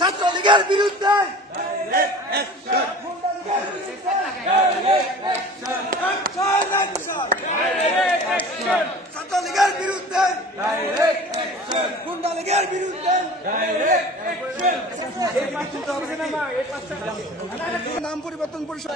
ছাত্রলীগের বিরুদ্ধে ছাত্রলীগের বিরুদ্ধে গুন্ডালীগের বিরুদ্ধে নাম পরিবর্তন পরিষদ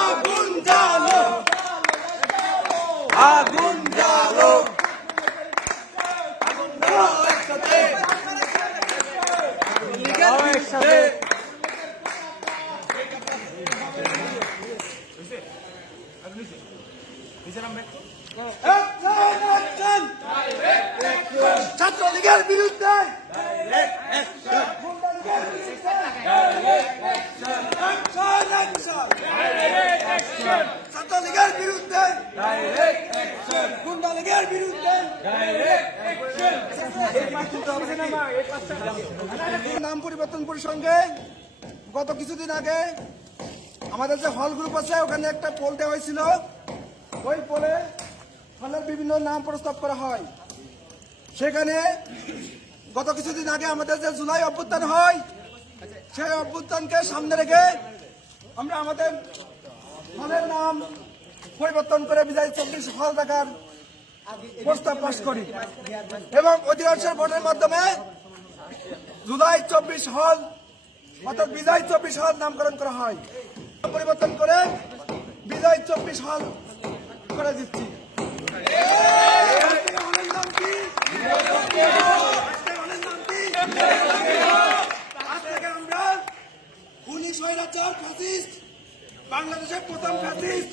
আগুন জ্বালো আগুন জ্বালো একসাথে ছাত্রলীগের বিরুদ্ধে ছাত্রলীগের বিরুদ্ধে গুন্ডালীগের বিরুদ্ধে নাম পরিবর্তন প্রসঙ্গে গত কিছুদিন আগে আমাদের যে হল গ্রুপ আছে ওখানে একটা পোল দেওয়া হয়েছিল। ওই পোলে হলের বিভিন্ন নাম প্রস্তাব করা হয়। সেখানে গত কিছুদিন আগে আমাদের যে জুলাই অভ্যুত্থান হয় সেই অভ্যুত্থানকে সামনে রেখে আমরা আমাদের হলের নাম পরিবর্তন করে বিজয় 24 হল রাখার প্রস্তাব পাশ করি এবং অধিকাংশের ভোটের মাধ্যমে জুলাই 24 হল অর্থাৎ বিজয় 24 হল নামকরণ করা হয়। পরিবর্তন করে বিজয় 24 হল করে দিচ্ছি। বাংলাদেশের প্রথম ফ্যাসিস্ট